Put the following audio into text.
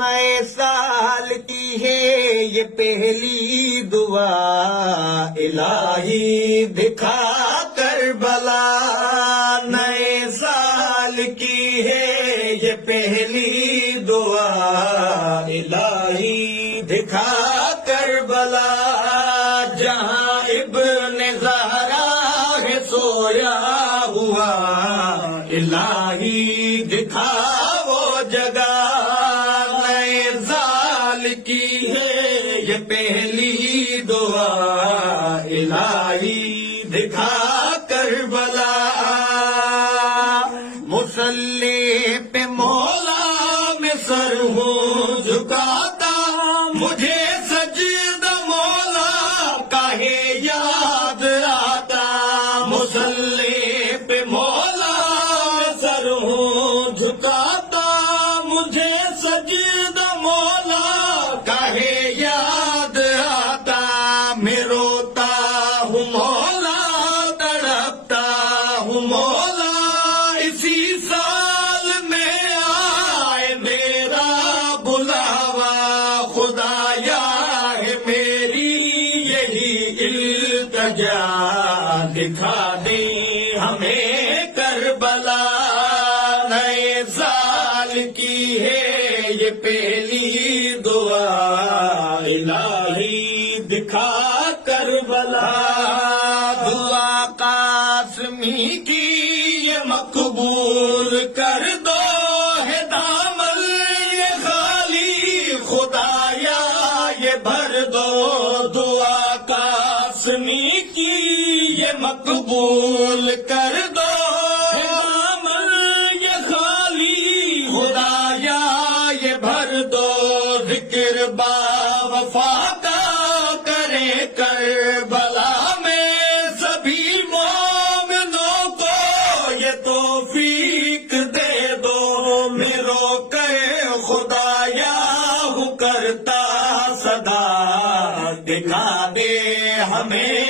نئے سال کی ہے یہ پہلی دعا، الہی دکھا کربلا۔ نئے سال کی ہے یہ پہلی دعا، الہی دکھا کربلا۔ جہاں ابن زہرا ہے سویا ہوا، الہی دکھا وہ جگہ۔ کی ہے یہ پہلی دعا، الہی دکھا کربلا۔ مصلی پہ مولا میں سر ہوں جھکاتا، مجھے سجدہ مولا کاہے یاد آتا۔ مصلی پہ مولا میں سر ہوں جھکاتا، مجھے سجدہ مولا کاہے یاد آتا۔ میں روتا ہوں مولا، تڑپتا ہوں مولا، اسی سال میں آئے میرا بلاوا۔ خدایا ہے میری یہی التجا، دکھا دے ہمیں کربلا۔ نئے سال کی ہے یہ پہلی دعا، الہی دکھا کربلا۔ دعا قاسمی کی یہ مقبول کر دو، ہے دامن یہ خالی خدایا یہ بھر دو۔ دعا قاسمی کی یہ مقبول کر دو، ہے دامن یہ خالی خدایا یہ بھر دو۔ ذکر با وفا کا کرے کربلا میں سبھی مومنوں کو یہ توفیق دے دو۔ میں رو کر خدایا ہوں کرتا صدا، دکھا دے ہمیں